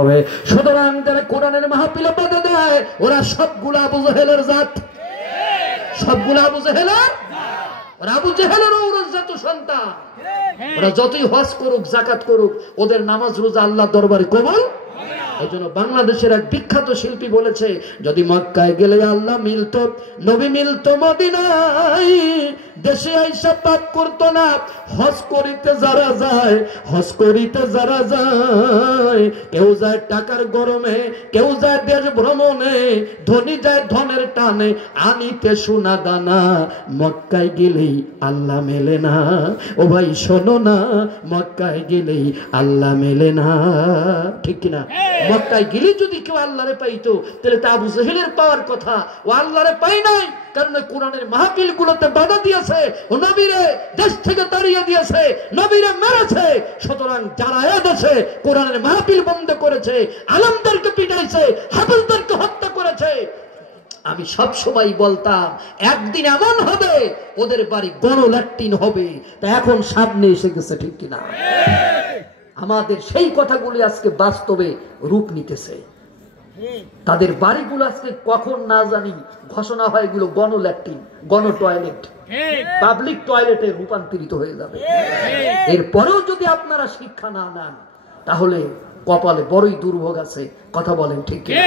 হবে। সুতরাং যারা কোরআনের মাহফিলে বাধা দেয় ওরা সবগুলা আবু জাহেলের জাত, সবগুলা আবু জাহেলের, ওরা আবু জাহেলের ঔরসজাত সন্তান। ওরা যতই হজ করুক যাকাত করুক ওদের নামাজ রোজা আল্লাহর দরবারে কবুল। এই জন্য বাংলাদেশের এক বিখ্যাত শিল্পী বলেছে, যদি মক্কায় গেলে আল্লাহ মিলত, নবী মিলত মদিনায়, দেশে আইসা পাপ করতো না। হজ করিতে যারা যায়, হজ করিতে যারা যায়, কেউ যায় টাকার গরমে, কেউ যায় দেশ ভ্রমণে, ধনী যায় ধনের টানে, আনিতে সোনা দানা, মক্কায় গেলেই আল্লাহ মেলে না। ও ভাই শোনো না, মক্কায় গেলেই আল্লাহ মেলে না, ঠিক কিনা? মক্কায় গেলে যদি কেউ আল্লাহরে পাইতো তাহলে তা আবু জাহেলের পাওয়ার কথা, ও আল্লাহরে পাই নাই, কারণ কোরআনের মাহফিল গুলোতে বাধা দিয়েছে, ও নবীরে দেশ থেকে তাড়িয়ে দিয়েছে, নবীরে মেরেছে। সুতরাং যারা এদেশে কোরআনের মাহফিল বন্ধ করেছে, আলেমদেরকে পিটাইছে, হাফেজদেরকে হত্যা করেছে, আমি সব সময় বলতাম একদিন এমন হবে ওদের বাড়ি গণল্যাট্রিন হবে। তা এখন সামনে এসে গেছে, ঠিক কিনা? আমাদের সেই কথাগুলি আজকে বাস্তবে রূপ নিতেছে। তাদের বাড়িগুলো আজকে কখন না জানি ঘোষণা হয় এগুলো গণল্যাট্রিন, গণ টয়লেট, পাবলিক টয়লেটে রূপান্তরিত হয়ে যাবে। এরপরেও যদি আপনারা শিক্ষা না নেন তাহলে কপালে বড়ই দুর্ভোগ আছে। কথা বলেন ঠিক কিনা?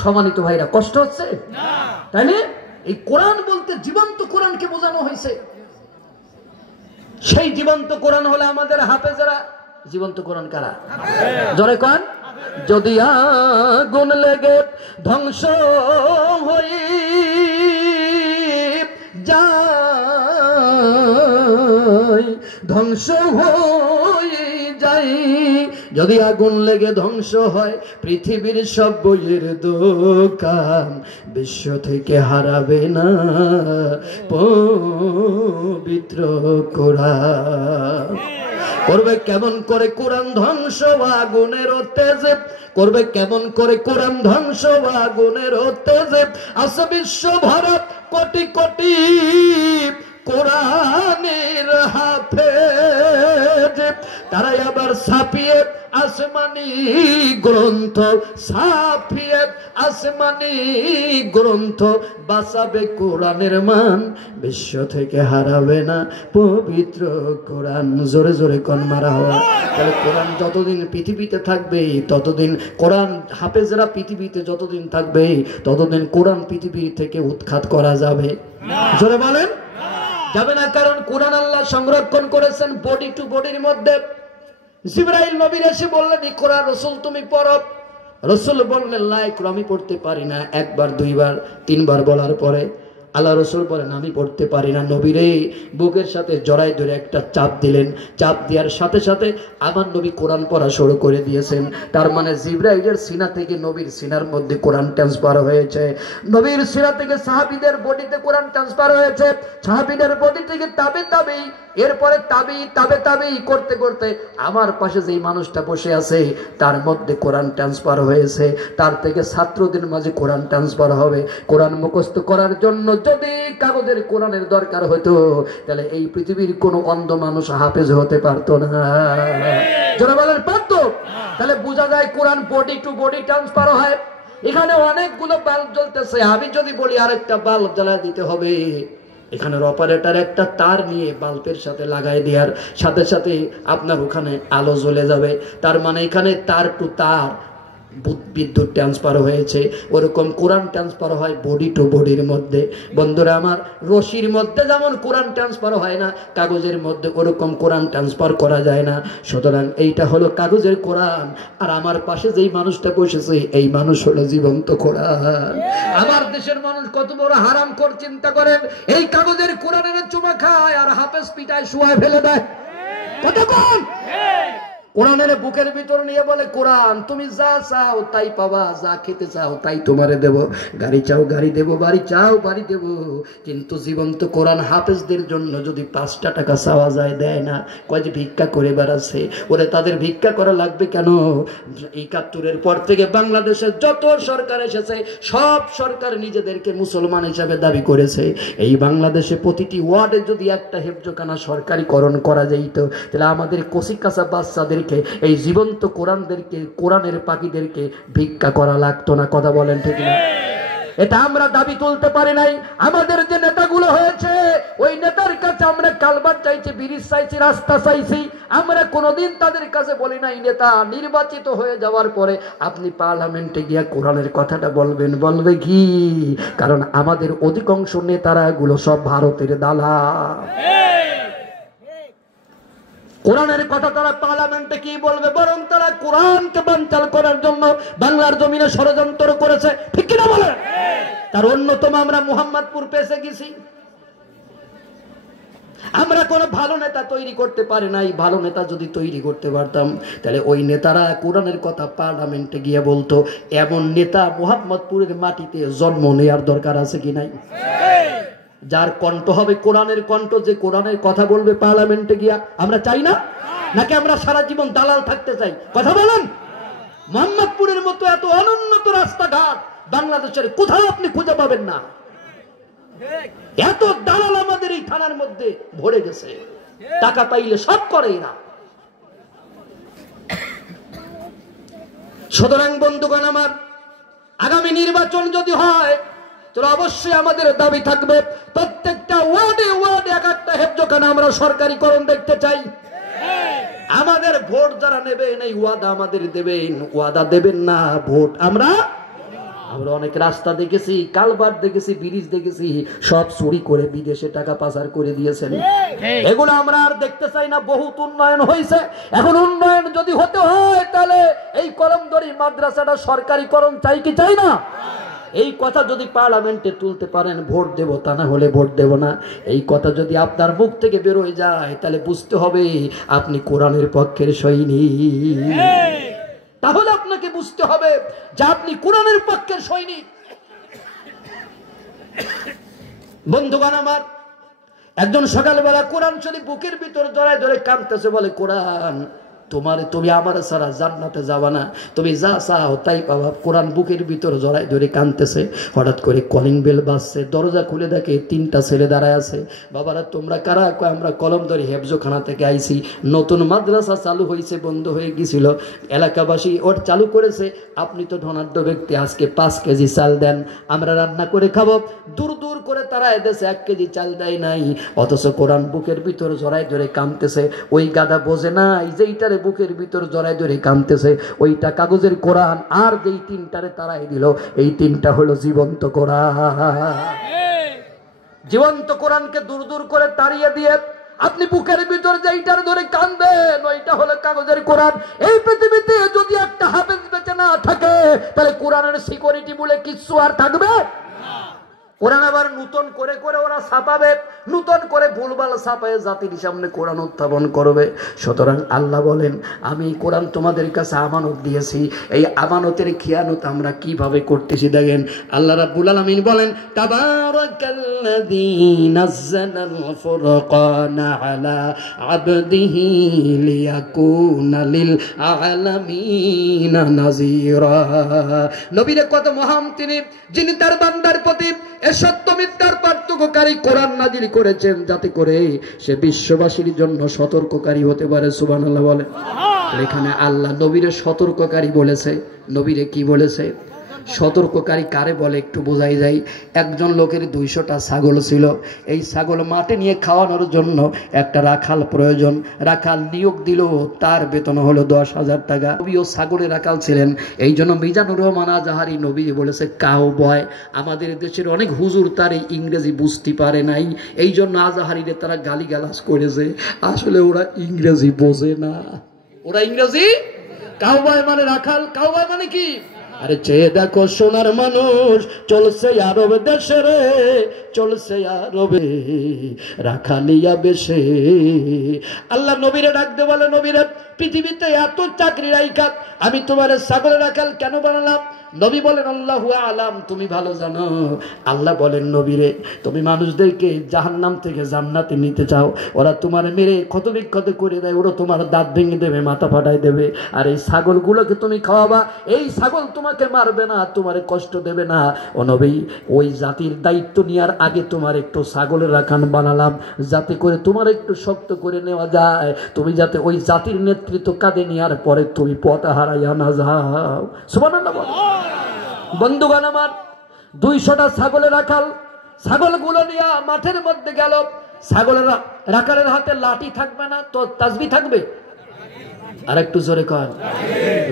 সম্মানিত ভাইরা, কষ্ট হচ্ছে তাই না? এই কোরআন বলতে জীবন্ত কোরআনকে বোঝানো হয়েছে। সেই জীবন্ত কোরআন হলে আমাদের হাফেজরা। জীবন্ত কোরআন কারা? জোরে কোন? যদি আগুন লেগে ধ্বংস হয়ে যায়, ধ্বংস হয়ে যায়, যদি আগুন লেগে ধ্বংস হয় পৃথিবীর সব বইয়ের দোকান, বিশ্ব থেকে হারাবে না পবিত্র কোরআন। করবে কেমন করে কোরআন ধ্বংস আগুনের তেজে, করবে কেমন করে কোরআন ধ্বংস আগুনের তেজে, আছে বিশ্ব ভারত কোটি কোটি কোরআনের হাফেজ, তারাই আবার ছাপিয়ে আসমানি গ্রন্থ, ছাপিয়ে আসমানি গ্রন্থ, বাঁচাবে কোরআনের মান, বিশ্ব থেকে হারাবে না পবিত্র কোরআন। জোরে জোরে কোন মারা হওয়া। তাহলে কোরআন যতদিন পৃথিবীতে থাকবে ততদিন, কোরআন হাফেজরা পৃথিবীতে যতদিন থাকবে ততদিন কোরআন পৃথিবী থেকে উৎখাত করা যাবে। জোরে বলেন যাবে না, কারণ কোরআন আল্লাহ সংরক্ষণ করেছেন বডি টু বডির মধ্যে। জিবরাইল নবীর এসে বললেন ইকরা রাসূল তুমি পড়ো। রাসূল বললেন লা ইকরা, আমি পড়তে পারি না। একবার দুইবার তিনবার বলার পরে আল্লাহ রাসূল বলেন আমি পড়তে পারি না। নবীরে বুকের সাথে জড়াই ধরে একটা চাপ দিলেন, চাপ দেওয়ার সাথে সাথে আমার নবী কোরআন পড়া শুরু করে দিয়েছেন। তার মানে জিবরাইলের সিনা থেকে নবীর সিনার মধ্যে কোরআন ট্রান্সফার হয়েছে, নবীর সিনা থেকে সাহাবীদের বডিতে কোরআন ট্রান্সফার হয়েছে, সাহাবীদের বডি থেকে তাবে তাবেই, এরপরে তাবেই তাবে তাবেই করতে করতে আমার পাশে যেই মানুষটা বসে আছে তার মধ্যে কোরআন ট্রান্সফার হয়েছে, তার থেকে ছাত্রদের মাঝে কোরআন ট্রান্সফার হবে। কোরআন মুখস্থ করার জন্য যদি কাগজের কোরআনের দরকার হতো তাহলে এই পৃথিবীর কোনো অন্ধ মানুষ হাফেজ হতে পারতো না। যারা বলেন পারতো, তাহলে বোঝা যায় কোরআন বডি টু বডি ট্রান্সফার হয়। এখানে অনেকগুলো বাল্ব জ্বলতেছে, আমি যদি বলি আরেকটা বাল্ব জ্বালা দিতে হবে, এখানের অপারেটর একটা তার নিয়ে বাল্বের সাথে লাগাই দেওয়ার সাথে সাথে আপনার ওখানে আলো জ্বলে যাবে। তার মানে এখানে তার টু তার বিদ্যুৎ ট্রান্সফার হয়েছে। ওরকম কোরআন ট্রান্সফার হয় বডি টু বডির মধ্যে। বন্ধুরা আমার, রশির মধ্যে যেমন কোরআন ট্রান্সফার হয় না, কাগজের মধ্যে ওরকম কোরআন ট্রান্সফার করা যায় না। সুতরাং এইটা হলো কাগজের কোরআন, আর আমার পাশে যেই মানুষটা বসেছে এই মানুষ হলো জীবন্ত কোরআন। আমার দেশের মানুষ কত বড় হারাম কর চিন্তা করেন, এই কাগজের কোরআনের চুমা খায় আর হাফেজ পিটায় শুয়ায় ফেলে দেয়। কত কোন কোরআনের বুকের ভিতর নিয়ে বলে কোরআন তুমি যা চাও তাই পাবা, যা খেতে চাও তাই তোমারে দেব, গাড়ি চাও গাড়ি দেব, বাড়ি চাও বাড়ি দেব। কিন্তু জীবন্ত কোরআন হাফেজদের জন্য যদি 5টা টাকা চাওয়া যায় দেয় না, কয় যে ভিক্ষা করে বেড়াচ্ছে। ওরে তাদের ভিক্ষা করা লাগবে কেন? 71-এর পর থেকে বাংলাদেশের যত সরকার এসেছে সব সরকার নিজেদেরকে মুসলমান হিসাবে দাবি করেছে। এই বাংলাদেশে প্রতিটি ওয়ার্ডে যদি একটা হেফজখানা সরকারিকরণ করা যেত তাহলে আমাদের কচিকাঁচা বাচ্চাদের আমাদেরকে এই জীবন্ত কোরআনের পাখিদেরকে ভিক্ষা করা লাগতো না। কথা বলেন ঠিক না? এটা আমরা দাবি তুলতে পারি নাই। আমাদের যে নেতাগুলো হয়েছে ওই নেতার কাছে আমরা কালবার চাইছি, ব্রিজ চাইছি, রাস্তা চাইছি। আমরা কোনোদিন তাদের কাছে বলি নাই নেতা নির্বাচিত হয়ে যাওয়ার পরে আপনি পার্লামেন্টে গিয়া কোরআনের কথাটা বলবেন। বলবে কি? কারণ আমাদের অধিকাংশ নেতারা গুলো সব ভারতের দালাল। কোরআনের কথা তারা পার্লামেন্টে কি বলবে? বরং তারা কোরআনকে বানচাল করার জন্য বাংলার জমিনে ষড়যন্ত্র করেছে। ঠিক কিনা বলেন? তার অন্যতম আমরা মুহাম্মদপুর পেছে গেছি। আমরা কোনো ভালো নেতা তৈরি করতে পারি নাই। ভালো নেতা যদি তৈরি করতে পারতাম তাহলে ওই নেতারা কোরআনের কথা পার্লামেন্টে গিয়ে বলতো। এমন নেতা মুহাম্মদপুরের মাটিতে জন্ম নেওয়ার দরকার আছে কি নাই? যার কণ্ঠ হবে কোরআনের কণ্ঠ, যে কোরআনের কথা বলবে পার্লামেন্টে গিয়া। আমরা চাই না? নাকি আমরা সারা জীবন দালাল থাকতে চাই? কথা বলেন। মোহাম্মদপুরের মতো এত অনুন্নত রাস্তাঘাট বাংলাদেশের কোথাও আপনি খুঁজে পাবেন না। এত দালাল আমাদের এই থানার মধ্যে ভরে গেছে। টাকা পাইলে সব করে এরা। সুতরাং বন্ধুগণ আমার, আগামী নির্বাচন যদি হয় তাহলে অবশ্যই আমাদের দাবি থাকবে প্রত্যেকটা ওয়ার্ডে ওয়ার্ডে এক একটা হেফজখানা আমরা সরকারিকরণ দেখতে চাই। আমাদের ভোট যারা নেবেন এই ওয়াদা আমাদের দেবেন। ওয়াদা দেবেন না, ভোট আমরা অনেক রাস্তা দেখেছি, কালভার্ট দেখেছি, ব্রিজ দেখেছি, সব চুরি করে বিদেশে টাকা পাচার করে দিয়েছেন। এগুলো আমরা আর দেখতে চাই না। বহুত উন্নয়ন হয়েছে। এখন উন্নয়ন যদি হতে হয় তাহলে এই কলমদরি মাদ্রাসাটা সরকারিকরণ চাই কি চাই না? এই কথা যদি পার্লামেন্টে তুলতে পারেন ভোট দেব, তা না হলে ভোট দেব না। এই কথা যদি আপনার মুখ থেকে বের হয়ে যায় তাহলে বুঝতে হবে আপনি কোরআনের পক্ষের সৈনিক। তাহলে আপনাকে বুঝতে হবে যে আপনি কোরআনের পক্ষের সৈনিক। বন্ধুগণ আমার, একজন সকালবেলা কোরআন শরীফ বুকের ভিতর জড়ায় ধরে কাঁদতেছে, বলে কোরআন তুমি আমার ছাড়া জান্নাতে যাবা না, তুমি যা চাও তাই পাবা। কোরআন বুকের ভিতর জড়ায় ধরে কাঁদতেছে। হঠাৎ করে কলিং বেল বাজছে, দরজা খুলে দেখে 3টা ছেলে দাঁড়ায় আছে। বাবারা তোমরা কারা? আমরা কলমদরি হেফজখানা থেকে আইছি। নতুন মাদ্রাসা চালু হয়েছে, বন্ধ হয়ে গেছিল, এলাকাবাসী ওর চালু করেছে। আপনি তো ধনাঢ্য ব্যক্তি, আজকে 5 কেজি চাল দেন, আমরা রান্না করে খাবো। দূর দূর করে তারা এদেশে 1 কেজি চাল দেয় নাই। অথচ কোরআন বুকের ভিতর জড়ায় ধরে কাঁদতেছে। ওই গাদা বোঝে না যেইটারে বুকের ভিতর জড়ায় ধরে কাঁদতেছে ওইটা কাগজের কোরআন, আর যেই 3টারে তারাই দিল এই 3টা হলো জীবন্ত কোরআন। জীবন্ত কোরআনকে দূর দূর করে তাড়িয়ে দিয়ে আপনি বুকের ভিতর যেইটার ধরে কাঁদেন ওইটা হলো কাগজের কোরআন। এই পৃথিবীতে যদি একটা হাফেজ বেঁচে না থাকে তাহলে কোরআনের সিকিউরিটি বলে কিছু আর থাকবে? কোরআন আবার নূতন করে করে ওরা ছাপাবে, নূতন করে ভুলভাল ছাপায় জাতির সামনে কোরআন উত্থাপন করবে। সুতরাং আল্লাহ বলেন আমি কোরআন তোমাদের কাছে আমানত দিয়েছি। এই আমানতের খিয়ানত আমরা কিভাবে করতেছি দেখেন। আল্লাহ রাব্বুল আলামিন বলেন তাবারাকাল্লাযী নাযালাল ফুরকানা আলা আবদিহি লিয়াকুনা লিল আলামিনা নাযীরা। নবীর কত মহান তিনি, যিনি তার বান্দার প্রতি সত্য মিথ্যার পার্থক্যকারী কোরআন নাজিল করেছেন যাতে করে সে বিশ্ববাসীর জন্য সতর্ককারী হতে পারে। সুবহানাল্লাহ বলে। এখানে আল্লাহ নবীরে সতর্ককারী বলেছে। নবীরে কি বলেছে? সতর্ককারী কারে বলে একটু বোঝাই যায়। একজন লোকের 200টা ছাগল ছিল। এই ছাগল মাঠে নিয়ে খাওয়ানোর জন্য একটা রাখাল প্রয়োজন। রাখাল নিয়োগ দিল, তার বেতন হলো 10,000 টাকা। নবীও ছাগলের রাখাল ছিলেন। এই জন্য মিজানুর রহমান আজাহারি নবী বলেছে কাউ বয়। আমাদের দেশের অনেক হুজুর তার এই ইংরেজি বুঝতে পারে নাই, এই জন্য আজাহারিরে তারা গালিগালাজ করেছে। আসলে ওরা ইংরেজি বোঝে না। ওরা ইংরেজি কাউ বয় মানে রাখাল, কাউ বয় মানে কি? আরে চেয়ে দেখো সোনার মানুষ চলছে আরব দেশে রে, চলছে আরবে রাখালিয়া বেশে। আল্লাহ নবীরে ডাকতে বলে নবীরে পৃথিবীতে এত চাকরি রাইখা আমি তোমার ছাগলের রাখাল কেন বানালাম? নবী বলেন আল্লাহু আলাম, তুমি ভালো জানো। আল্লাহ বলেন নবীরে তুমি মানুষদেরকে জাহান্নাম থেকে জান্নাতে নিতে চাও, ওরা তোমার মেরে ক্ষত বিক্ষত করে দেয়, ওরা তোমার দাঁত ভেঙে দেবে, মাথা ফাটাই দেবে। আর এই ছাগলগুলোকে তুমি খাওয়াবা, এই ছাগল তোমাকে মারবে না, তোমার কষ্ট দেবে না। ও নবী ওই জাতির দায়িত্ব নেওয়ার আগে তোমার একটু ছাগলের রাখান বানালাম যাতে করে তোমার একটু শক্ত করে নেওয়া যায়, তুমি যাতে ওই জাতির নেতৃত্ব নেতৃত্ব কাঁধে নেওয়ার পরে তুমি পথ হারাইয়া না যাও। সুবহানাল্লাহ। বন্ধুগণ আমার, 200টা ছাগলের রাখাল ছাগলগুলো নিয়ে মাঠের মধ্যে গেল। ছাগলের রাখালের হাতে লাঠি থাকবে না তো তাসবিহ থাকবে? আর একটু জোরে কর,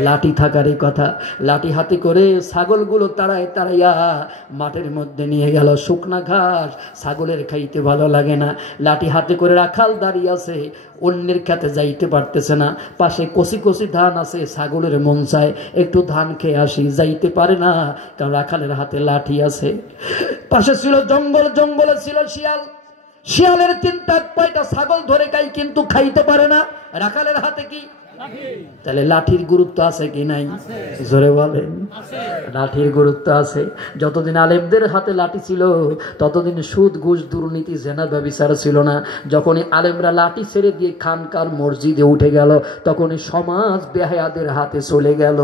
লাঠি থাকারই কথা। লাঠি হাতে করে ছাগলগুলো তাড়াইয়া মাঠের মধ্যে নিয়ে গেল। শুকনা ঘাস ছাগলের খাইতে ভালো লাগে না। লাঠি হাতে করে রাখাল দাঁড়িয়ে আছে, অন্যের খেতে যাইতে পারতেছে না। পাশে কচি কচি ধান আছে, ছাগলের মন চায় একটু ধান খেয়ে আসি, যাইতে পারে না, কারণ রাখালের হাতে লাঠি আছে। পাশে ছিল জঙ্গল, জঙ্গলে ছিল শিয়াল। শিয়ালের 3-4 ছাগল ধরে খাই, কিন্তু খাইতে পারে না, রাখালের হাতে কি? তাহলে লাঠির গুরুত্ব আছে কি নাই? জোরে বলেন। লাঠির গুরুত্ব আছে। যতদিন আলেমদের হাতে লাঠি ছিল ততদিন সুদ ঘুষ দুর্নীতি জেনা ব্যভিচার ছিল না। যখনই আলেমরা লাঠি ছেড়ে দিয়ে খানকার মসজিদে উঠে গেল তখনই সমাজ বেহায়াদের হাতে চলে গেল।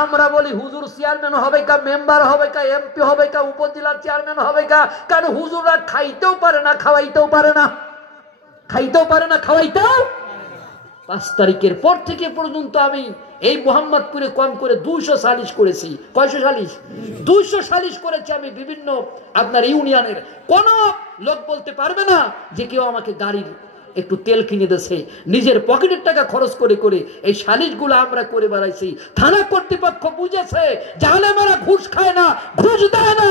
আমরা বলি হুজুর চেয়ারম্যান হবে কা, মেম্বার হবে কা, এমপি হবে কা, উপজেলার চেয়ারম্যান হবে কা, কারণ হুজুররা খাইতেও পারে না, খাওয়াইতেও পারে না, খাইতেও পারে না, খাওয়াইতেও। 5 তারিখের পর থেকে পর্যন্ত আমি এই মোহাম্মদপুরে কম করে 200 সালিশ করেছি। কয়শো সালিশ? 200 সালিশ করেছি আমি বিভিন্ন আপনার ইউনিয়নের। কোন লোক বলতে পারবে না যে কেউ আমাকে গাড়ির একটু তেল কিনে দিয়েছে। নিজের পকেটের টাকা খরচ করে করে এই সালিশগুলো আমরা করে বেড়াইছি। থানা কর্তৃপক্ষ বুঝেছে যে আলেমেরা ঘুষ খায় না, ঘুষ দেয় না,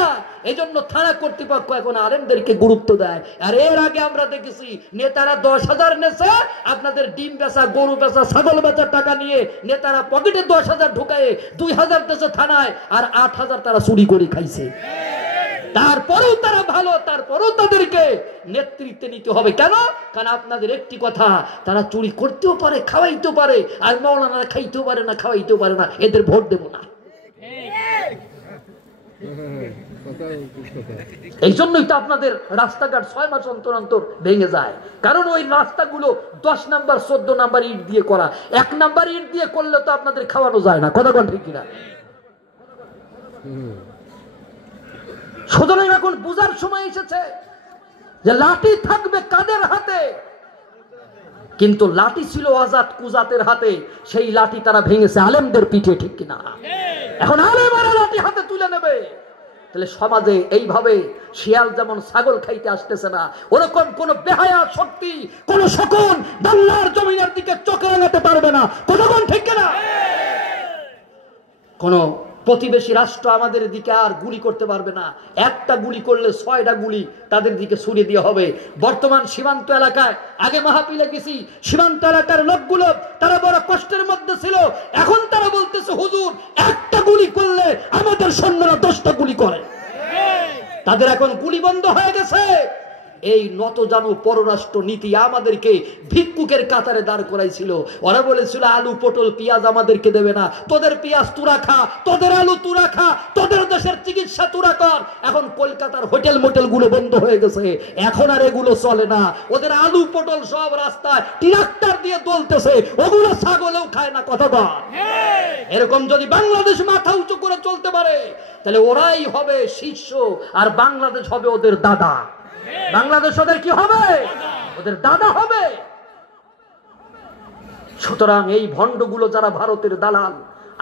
এই জন্য থানা কর্তৃপক্ষ এখন আলেমদেরকে গুরুত্ব দেয়। আর এর আগে আমরা দেখেছি নেতারা 10,000 নেছে, আপনাদের ডিম বেচা, গরু বেচা, ছাগল বেচার টাকা নিয়ে নেতারা পকেটে 10,000 ঢুকায় 2,000 দেশে থানায়, আর 8,000 তারা চুরি করে খাইছে। তারপরেও তারা ভালো, তারপরেও তাদেরকে নেতৃত্বে নিতে হবে। কেন? কারণ আপনাদের একটি কথা, তারা চুরি করতেও পারে, খাওয়াইতেও পারে, আর মাওলানা খাইতেও পারে না, খাওয়াইতেও পারে না, এদের ভোট দেব না। এই জন্যই তো আপনাদের রাস্তাঘাট 6 মাস অন্তর অন্তর ভেঙে যায়, কারণ ওই রাস্তাগুলো 10 নাম্বার 14 নাম্বার ইট দিয়ে করা। 1 নাম্বার ইট দিয়ে করলে তো আপনাদের খাওয়ানো যায় না। কথা কোন ঠিক কিনা? সুতরাং এখন বুঝার সময় এসেছে যে লাঠি থাকবে কাদের হাতে, কিন্তু লাঠি ছিল আজাদ কুজাতের হাতে। সেই লাঠি তারা ভেঙেছে আলেমদের পিঠে, ঠিক কিনা? এখন আলেমরা লাঠি হাতে তুলে নেবে। তাহলে সমাজে এইভাবে শিয়াল যেমন ছাগল খাইতে আসতেছে না, ওরকম কোন বেহায়া শক্তি, কোন শকুন বাংলার জমিনের দিকে চোখ রাঙাতে পারবে না। কতক্ষণ ঠিক কিনা? কোন প্রতিবেশী রাষ্ট্র আমাদের দিকে আর গুলি করতে পারবে না। একটা গুলি করলে 6টা গুলি তাদের দিকে ছুড়ে দিয়ে হবে। বর্তমান সীমান্ত এলাকায়, আগে মাহফিলে গেছি, সীমান্ত এলাকার লোকগুলো তারা বড় কষ্টের মধ্যে ছিল। এখন তারা বলতেছে হুজুর একটা গুলি করলে আমাদের সৈন্যরা 10টা গুলি করে। তাদের এখন গুলি বন্ধ হয়ে গেছে। এই নতজানু পররাষ্ট্র নীতি আমাদেরকে ভিক্ষুকের কাতারে দাঁড় করাইছিল। ওরা বলেছিল আলু পটল পেঁয়াজ আমাদেরকে দেবে না, তোদের পেঁয়াজ তুরা খা, তোদের আলু তুরা খা, তোদের দেশের চিকিৎসা তুরা কর। এখন কলকাতার হোটেল মোটেল গুলো বন্ধ হয়ে গেছে, এখন আর এগুলো চলে না। ওদের আলু পটল সব রাস্তায় ট্রাক্টর দিয়ে দলতেছে, ওগুলো ছাগলেও খায় না। কথা বল। এরকম যদি বাংলাদেশ মাথা উঁচু করে চলতে পারে তাহলে ওরাই হবে শীর্ষ, আর বাংলাদেশ হবে ওদের দাদা। বাংলাদেশ ওদের কি হবে? ওদের দাদা হবে। সুতরাং এই ভণ্ডগুলো যারা ভারতের দালাল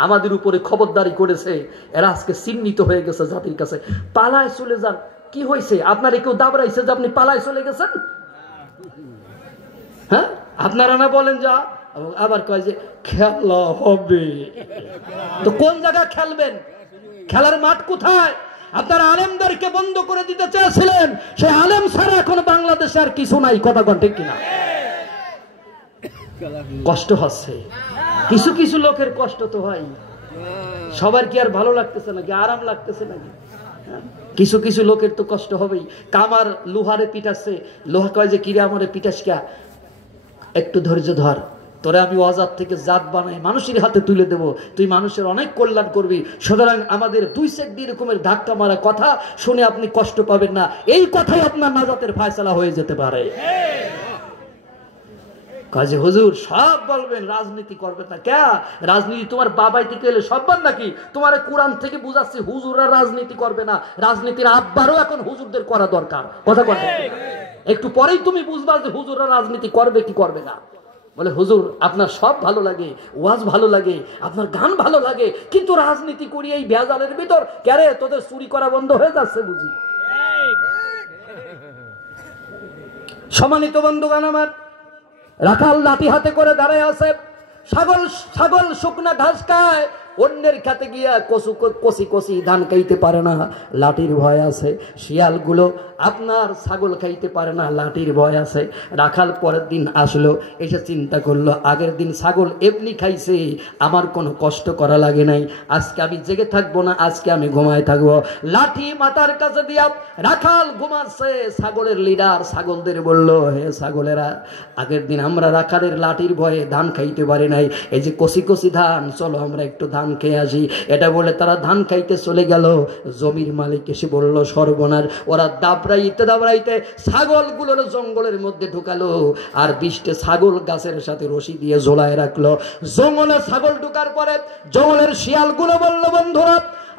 আমাদের উপরে খবরদারি করেছে, এরা আজকে চিহ্নিত হয়ে গেছে জাতির কাছে। পালায় চলে যান। কি হয়েছে? আপনার কেউ দাবড়াইছে যে আপনি পালায় চলে গেছেন? হ্যাঁ, আপনারা না বলেন যা, আবার কয় যে খেলা হবে। তো কোন জায়গায় খেলবেন? খেলার মাঠ কোথায়? আপনারা আলেমদেরকে বন্ধ করে দিতে চেয়েছিলেন, সে আলেম ছাড়া এখন বাংলাদেশে আর কিছু নাই। কথা কোন ঠিক কিনা? কষ্ট হচ্ছে, কিছু কিছু লোকের কষ্ট তো হয়। সবার কি আর ভালো লাগতেছে নাকি, আরাম লাগতেছে নাকি? কিছু কিছু লোকের তো কষ্ট হবেই। কামার লোহারে পিটাচ্ছে, লোহা কয় যে কিরে আমারে পিটাস কা, একটু ধৈর্য ধর, তোরে আমি আজাদ থেকে জাত বানাই মানুষের হাতে তুলে দেব, তুই মানুষের অনেক কল্যাণ করবি। সুতরাং আমাদের 2 সেট দিয়ে এরকমের ধাক্কা মারা কথা শুনে আপনি কষ্ট পাবেন না। এই কথাই আপনার নাজাতের ফায়সালা হয়ে যেতে পারে। কাজে হুজুর সব বলবেন, রাজনীতি করবে না কে? রাজনীতি তোমার বাবাই থেকে এলে সব্বার নাকি? তোমার কোরআন থেকে বুঝাচ্ছি হুজুররা রাজনীতি করবে না। রাজনীতির আব্বারও এখন হুজুরদের করা দরকার। কথা বলবে, একটু পরেই তুমি বুঝবা যে হুজুররা রাজনীতি করবে কি করবে না। বলে হুজুর আপনার সব ভালো লাগে, ওয়াজ ভালো লাগে, আপনার গান ভালো লাগে, কিন্তু রাজনীতি করি এই ভেজালের ভিতর, ক্যারে তোদের চুরি করা বন্ধ হয়ে যাচ্ছে বুঝি। সম্মানিত বন্ধুগণ আমার, রাখাল লাঠি হাতে করে দাঁড়ায় আছে, ছাগল শুকনা ঘাস খায়, অন্যের খাতে গিয়া কষি কষি ধান খাইতে পারে না, লাঠির ভয় আছে। শিয়ালগুলো আপনার ছাগল খাইতে পারে না, লাঠির ভয় আছে। রাখাল পরের দিন আসলো, এসে চিন্তা করলো আগের দিন ছাগল এমনি খাইছে, আমার কোনো কষ্ট করা লাগে নাই, আজকে আমি জেগে থাকবো না, আজকে আমি ঘুমায় থাকবো। লাঠি মাথার কাছে দিয়া রাখাল ঘুমাচ্ছে। ছাগলের লিডার ছাগলদের বলল, হে ছাগলেরা, আগের দিন আমরা রাখালের লাঠির ভয়ে ধান খাইতে পারি নাই, এই যে কষি কষি ধান, চলো আমরা একটু ধান খেয়ে আসি। এটা বলে তারা ধান খাইতে চলে গেল। জমির মালিক এসে বলল, সর্বনাশ, ওরা দাবড়াইতে ছাগলগুলোর জঙ্গলের মধ্যে ঢুকালো, আর 20টা ছাগল গাছের সাথে রশি দিয়ে ঝোলায় রাখলো। জঙ্গলে ছাগল ঢুকার পরে জঙ্গলের শিয়ালগুলো বলল, বন্ধুরা,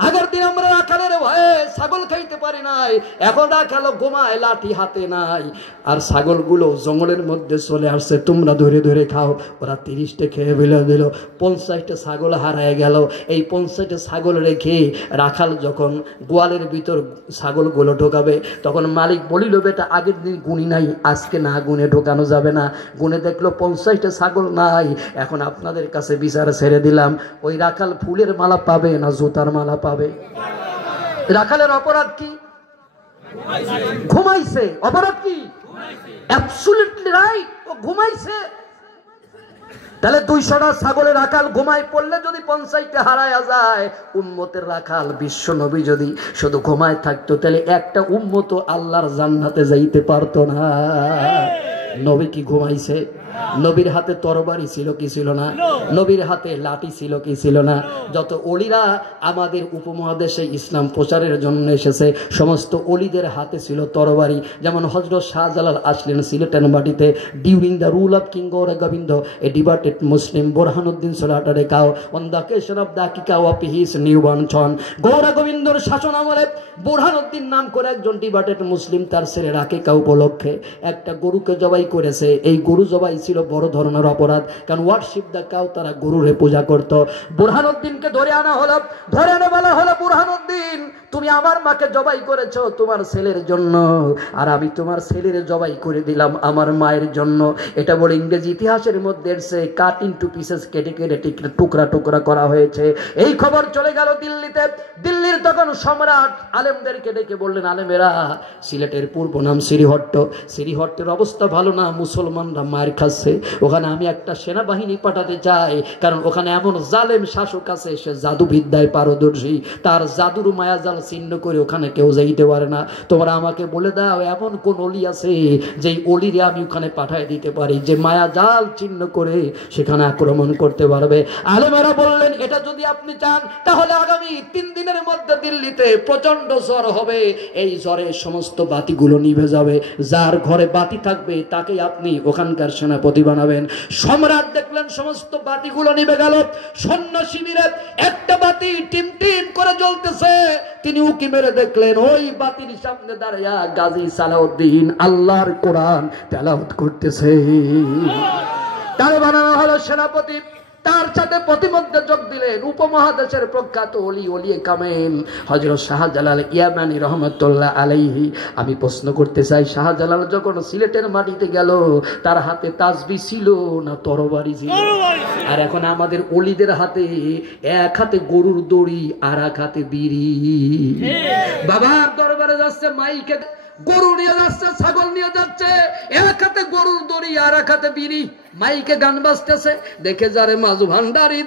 আগের দিন আমরা রাখালের ভয়ে ছাগল খাইতে পারি নাই, এখন রাখালো ঘুমায়, লাঠি হাতে নাই, আর ছাগলগুলো জঙ্গলের মধ্যে চলে আসছে, তোমরা ধরে ধরে খাও। ওরা 30টা খেয়ে ফেলে দিল, 50টা ছাগল হারায় গেল। এই 50টা ছাগল রেখে রাখাল যখন গোয়ালের ভিতর ছাগলগুলো ঢোকাবে, তখন মালিক বলিল, বেটা আগের দিন গুনি নাই, আজকে না গুনে ঢোকানো যাবে না। গুনে দেখলো 50টা ছাগল নাই, এখন আপনাদের কাছে বিচার ছেড়ে দিলাম, ওই রাখাল ফুলের মালা পাবে না জুতার মালা পাবে? রাখালের অপরাধ কি? ঘুমাইছে। অপরাধ কি? অ্যাবসলিউটলি রাইট, ও ঘুমাইছে। তাহলে 200টা ছাগলের রাখাল ঘুমাই পড়লে যদি 50টা হারায়া যায়, উম্মতের রাখাল বিশ্ব নবী যদি শুধু ঘুমায় থাকতো, তাহলে একটা উম্মত আল্লাহর জান্নাতে যাইতে পারতো না। নবী কি ঘুমাইছে? নবীর হাতে তরবারি ছিল কি ছিল না? নবীর হাতে লাঠি ছিল কি ছিল না? যত ওলিরা আমাদের উপমহাদেশে ইসলাম প্রচারের জন্য এসেছে, সমস্ত ওলিদের হাতে ছিল তরবারি। যেমন হযরত শাহজালাল আসলেন সিলেটের মাটিতে during the rule of king Gourgobinda, a ডিবাটেড Muslim Burhanuddin slaughtered cow on the occasion of the কিকা অফ হিজ নিউবর্ন সন। গৌরগোবিন্দর শাসন আমলে বুরহানুদ্দিন নাম করে একজন ডিবাটেড মুসলিম তার ছেলের আকিকা উপলক্ষে একটা গরুকে জবাই করেছে। এই গরু জবাই ছিল বড় ধরনের অপরাধ, কারণ ওয়ার্শিপ দ্য কাউ, তারা গরুরে পূজা করত। বুরহানুদ্দিনকে ধরে আনা হলো, ধরে আনা বলা হলো, বুরহানুদ্দিন তুমি আমার মাকে জবাই করেছো তোমার ছেলের জন্য, আর আমি তোমার ছেলের জবাই করে দিলাম আমার মায়ের জন্য। এটা বলে ইংরেজি ইতিহাসের মধ্যে এসে কাট ইনটু পিসেস, কেটে কেটে টুকরা টুকরা করা হয়েছে। এই খবর চলে গেল দিল্লিতে। দিল্লির তখন সম্রাট আলেমদেরকে ডেকে বললেন, আলেমেরা, সিলেটের পূর্ব নাম শ্রীহট্ট, শ্রীহট্টের অবস্থা ভালো না, মুসলমানরা মায়ের খাচ্ছে, ওখানে আমি একটা সেনাবাহিনী পাঠাতে চাই, কারণ ওখানে এমন জালেম শাসক আছে, সে জাদুবিদ্যায় পারদর্শী, তার জাদুর মায়াজাল ছিন্ন করে ওখানে কেউ যাইতে পারে না। তোমরা আমাকে বলে দাও এমন কোন অলি আছে যেই অলিরে আমি ওখানে পাঠায় দিতে পারি, যে মায়াজাল ছিন্ন করে সেখানে আক্রমণ করতে পারবে। আলেমেরা বললেন, এটা যদি আপনি চান তাহলে আগামী 3 দিনের মধ্যে দিল্লিতে প্রচন্ড ঝড় হবে, এই ঝড়ে সমস্ত বাতিগুলো নিভে যাবে, যার ঘরে বাতি থাকবে তাকে আপনি ওখানকার সেনাপতি বানাবেন। সম্রাট দেখলেন সমস্ত বাতিগুলো নিভে গেল, সৈন্য শিবিরে একটা বাতি টিম টিম করে জ্বলতেছে। তিনি উকি মেরে দেখলেন ওই বাতির সামনে দাঁড়িয়ে গাজী সালাউদ্দিন আল্লাহর কোরআন তেলাওয়াত করতেছে। তারে বানানো হলো সেনাপতি। তার সাথে প্রতিমধ্যে যোগ দিলেন উপমহাদেশের প্রখ্যাত ওলি ওলিয়ে কামেল হযরত শাহজালাল ইয়ামানি রহমতুল্লাহ আলাইহি। আমি প্রশ্ন করতে চাই, শাহজালাল যখন সিলেটের মাটিতে গেল তার হাতে তাসবিহ ছিল না তরবারি ছিল? আর এখন আমাদের ওলিদের হাতে এক হাতে গরুর দড়ি আর এক হাতে বিড়ি। বাবার দরবারে যাচ্ছে মাইকে গরু নিয়ে যাচ্ছে, ছাগল নিয়ে যাচ্ছে, এক হাতে গরুর দড়ি আর এক হাতে বিড়ি, মাইকে গান বাজতেছে। দেখে যারে মাঝ ভান্ডারি,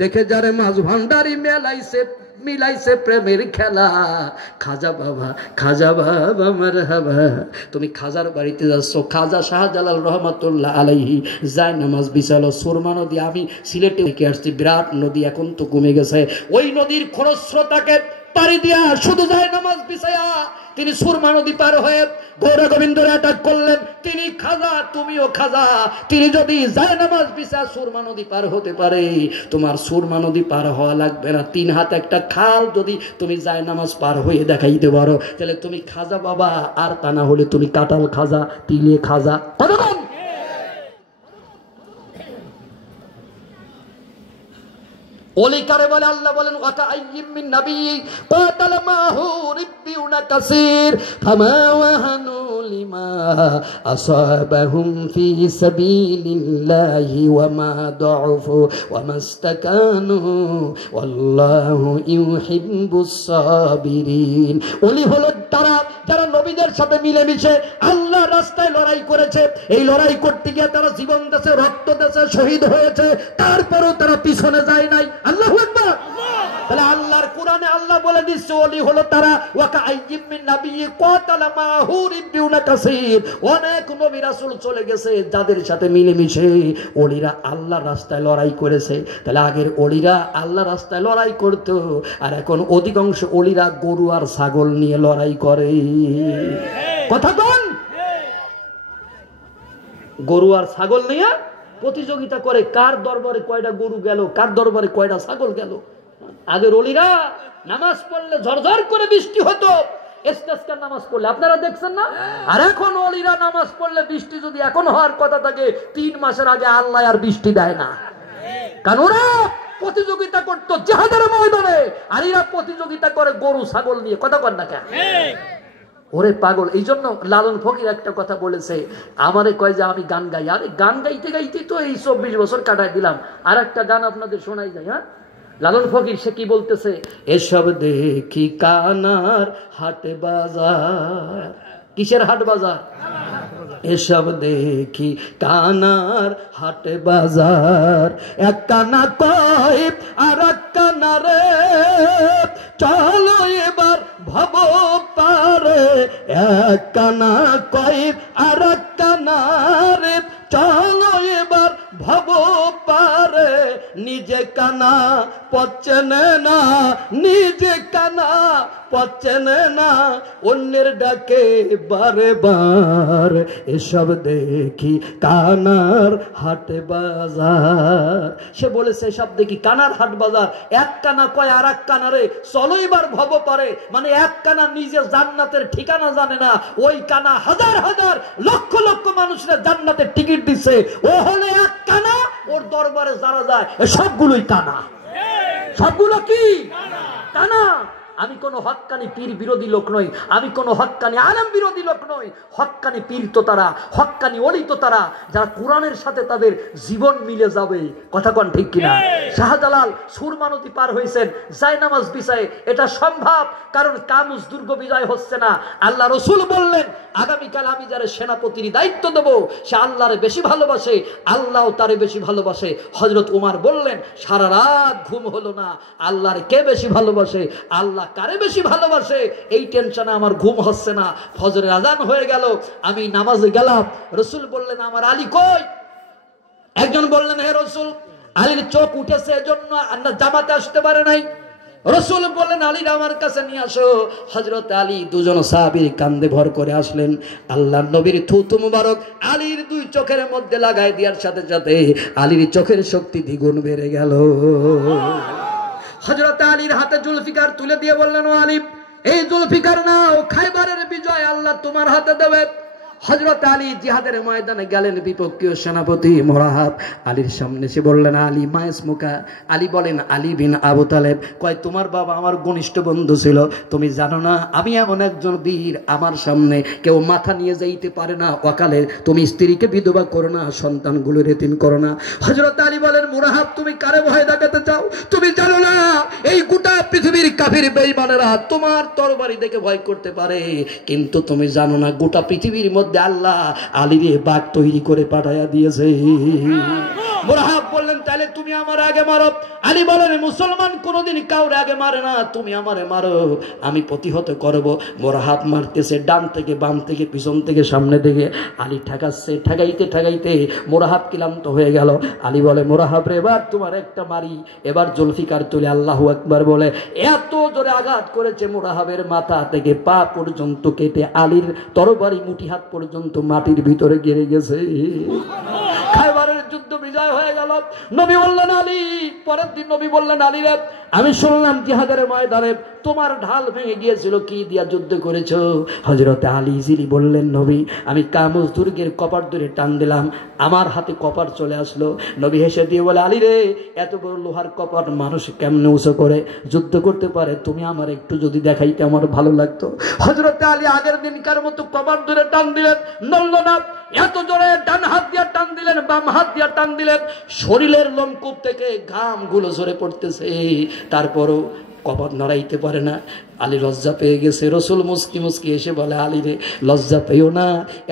দেখে যারে মাঝ ভান্ডারি মিলাইছে প্রেমের খেলা, খাজা বাবা মারহাবা। তুমি খাজার বাড়িতে যাচ্ছ, খাজা শাহজালাল রহমাতুল্লাহ আলাইহি যায় নামাজ বিছালো সুরমা নদী। আমি সিলেটে দেখে আসছি, বিরাট নদী, এখন তো কমে গেছে। ওই নদীর খরস্রোতাকে পাড়ি দিয়া শুধু যায় নামাজ বিছায়া তিনি সুরমা নদী পার হয়ে গৌরগোবিন্দর অ্যাটাক করলেন। তিনি খাজা, তুমিও খাজা। তিনি যদি যায় নামাজ বিছা সুরমা নদী পার হতে পারে, তোমার সুরমা নদী পার হওয়া লাগবে না। 3 হাত একটা খাল যদি তুমি যায় নামাজ পার হয়ে দেখাইতে পারো, তাহলে তুমি খাজা বাবা। আর তা না হলে তুমি কাটাল খাজা, তিলে খাজা। কতক্ষণ ওলি কারে বলে? আল্লাহ বলেন ওয়াকা আইয়িম মিন নাবী কাতালা মাহু রিব্বিউনা কাসীর ফামা ওয়াহানু লিমা আসাবাহুম ফি সাবিলিল্লাহি ওয়া মা দুউফু ওয়া মাস্তাকানু ওয়াল্লাহু ইউহিব্বুস সাবিরিন। ওলি হলো তারা যারা নবীদের সাথে মিলেমিশে আল্লাহর রাস্তায় লড়াই করেছে। এই লড়াই করতে গিয়ে তারা জীবন দেশে রক্ত দেশে শহীদ হয়েছে, তারপরেও তারা পিছনে যায় নাই। আল্লাহু আকবার। তাহলে আল্লাহর কোরআনে আল্লাহ বলে দিচ্ছে ওলি হলো তারা ওয়াকা আইয়িম মিন নাবী কাতালা মাহু রিব্বিউনা কাসীর। অনেক নবী রাসূল চলে গেছে যাদের সাথে মিলেমিশে ওলিরা আল্লাহর রাস্তায় লড়াই করেছে। তাহলে আগের ওলিরা আল্লাহর রাস্তায় লড়াই করতো, আর এখন অধিকাংশ ওলিরা গরু আর ছাগল নিয়ে লড়াই করে। কথা বল। গরু আর ছাগল নিয়ে প্রতিযোগিতা করে, কার দরবারে কয়টা গরু গেল, কার দরবারে কয়টা ছাগল গেল। আগের ওলিরা নামাজ পড়লে ঝরঝর করে বৃষ্টি হতো, ইস্তেসকার নামাজ পড়লে, আপনারা দেখছেন না? আর এখন ওলিরা নামাজ পড়লে বৃষ্টি যদি এখন হওয়ার কথা থাকে 3 মাসের আগে আল্লাহ আর বৃষ্টি দেয় না। কারণ ওরা প্রতিযোগিতা করতো জিহাদের ময়দানে, আর এরা প্রতিযোগিতা করে গরু ছাগল নিয়ে। কথা কর না কেন? ওরে পাগল। এই জন্য লালন ফকির একটা কথা বলেছে, আমারে কয় যে আমি গান গাই। আরে গান গাইতে গাইতে তো এই 24 বছর কাটাই দিলাম, আর একটা গান আপনাদের শোনাই যায়। হ্যাঁ, লালন ফকির সে কি বলতেছে? এসব দেখি কানার হাট বাজার। কিসের হাট বাজার? এসব দেখি কানার হাট বাজার। এক কানা কয় আর এক কানা রে, চলো এবার ভব পারে। এক কানা কয় আর এক কানা রে, চলো এবার ভব পারে। নিজে কানা পচেনে না, নিজে কানা পচেনে না, অন্যের ডাকে বারে বার। এসব দেখি কানার হাট বাজার। সে বলেছে এসব দেখি কানার হাট বাজার। এক কানা কয় আর এক কানারে চলো এবার ভব পারে। মানে এক কানা নিজে জান্নাতের ঠিকানা জানে না, ওই কানা হাজার হাজার লক্ষ লক্ষ মানুষরা জান্নাতের টিকিট দিচ্ছে। ও হলে এক কানা, ওর দরবারে যারা যায় সবগুলোই কানা। সবগুলো কি কানা? আমি কোন হক্কানি পীর বিরোধী লোক নই, আমি কোন হক্কানি আলেম বিরোধী লোক নই। হক্কানি পীর তো তারা, হক্কানি ওলি তো তারা যারা কোরআনের সাথে তাদের জীবন মিলে যাবে। কথা কোন ঠিক কিনা? শাহজালাল সুরমা নদী পার হয়েছেন জায়নামাজ বিছায়ে, এটা সম্ভব, কারণ কানুজ দুর্গ বিজয় হচ্ছে না। আল্লাহ রসুল বললেন আগামীকাল আমি যারা সেনাপতির দায়িত্ব দেবো সে আল্লাহরে বেশি ভালোবাসে, আল্লাহও তারে বেশি ভালোবাসে। হযরত উমর বললেন সারা রাত ঘুম হলো না, আল্লাহরে কে বেশি ভালোবাসে, আল্লাহ কারে বেশি ভালোবাসে, এই টেনশনে আমার ঘুম হচ্ছে না। ফজরের আজান হয়ে গেল, আমি নামাজে গেলাম। রসুল বললেন আমার আলী কই? একজন বললেন হে রসুল, আলীর চোখ উঠেছে এজন্য জামাতে আসতে পারে নাই। রসুল বললেন আলীর আমার কাছে নিয়ে আসো। হযরত আলী দুজন সাহাবীর কান্দে ভর করে আসলেন। আল্লাহর নবীর থুতু মুবারক আলীর 2 চোখের মধ্যে লাগাই দেওয়ার সাথে সাথে আলীর চোখের শক্তি দ্বিগুণ বেড়ে গেল। হযরত আলীর হাতে জুলফিকার তুলে দিয়ে বললেন ও আলী, এই জুলফিকার নাও, খাইবারের বিজয় আল্লাহ তোমার হাতে দেবে। হযরত আলী জিহাদের ময়দানে গেলেন, বিপক্ষীয় সেনাপতি মোরাহাব আলীর সামনে এসে বললেন আলী মা ইসমুকা। আলী বলেন আলী বিন আবু তালেব। কয় তোমার বাবা আমার ঘনিষ্ঠ বন্ধু ছিল, তুমি জানো না আমি এমন একজন বীর, আমার সামনে কেউ মাথা নিয়ে যাইতে পারে না অকালে। তুমি স্ত্রীকে বিধবা করো না, সন্তানগুলো এতিম করো না। হযরত আলী বলেন মোরাহাব তুমি কারে ভয় দেখাতে চাও? তুমি জানো না এই গোটা পৃথিবীর কাফির বেঈমানেরা তোমার তরবারি দেখে ভয় করতে পারে, কিন্তু তুমি জানো না গোটা পৃথিবীর মধ্যে আল্লাহ আলীরে বাঘ তৈরি করে পাঠাইয়া দিয়েছে। মোরাহাব বললেন তাহলে তুমি আমার আগে মারো। আলী বলেন মুসলমান কোনদিন কাউরে আগে মারে না, তুমি আমারে মারো, আমি প্রতিহত করব। মোরাহাব মারতেছে ডান থেকে বাম থেকে পিছন থেকে সামনে থেকে, আলী ঠেকাচ্ছে, ঠেকাইতে ঠেকাইতে মোরাহাব ক্লান্ত হয়ে গেল। আলী বলে মোরাহাব রে এবার তোমার একটা মারি। এবার জুলফিকার তুলে আল্লাহু আকবার বলে এত জোরে আঘাত করেছে মোরাহাবের মাথা থেকে পা পর্যন্ত কেটে আলীর তরবারি মুঠি হাত পর্যন্ত মাটির ভিতরে গেড়ে গেছে। খাইবারের যুদ্ধ বিজয় হয়ে গেল। নবী বললেন আলী, পরের দিন নবী বললেন আলী রে, আমি শুনলাম জিহাদের ময়দানে তোমার ঢাল ভেঙে গিয়েছিল, কি দিয়া যুদ্ধ করেছো? হযরত আলী ইজিলি বললেন নবী, আমি কামুজ দুর্গের কপাট ধরে টান দিলাম, আমার হাতে কপাট চলে আসলো। নবী হেসে দিয়ে বলে, আলী রে, এত বড় লোহার কপাট মানুষ কেমনে উঁচু করে যুদ্ধ করতে পারে? তুমি আমার একটু যদি দেখাইতে আমার ভালো লাগতো। হযরত আলী আগের দিনকার মতো কপাট ধরে টান দিলেন, নড়ল না। এত জোরে ডান হাত দিয়ে টান দিলেন, বাম হাত দিয়ে টান দিলেন, শরীরের লোমকূপ থেকে ঘাম গুলো ঝরে পড়তেছে, তারপরও কপাট নড়াইতে পারে না। আলী লজ্জা পেয়ে গেছে। রসুল মুস্কি মুস্কি এসে বলে, আলী রে, লজ্জা পেও না,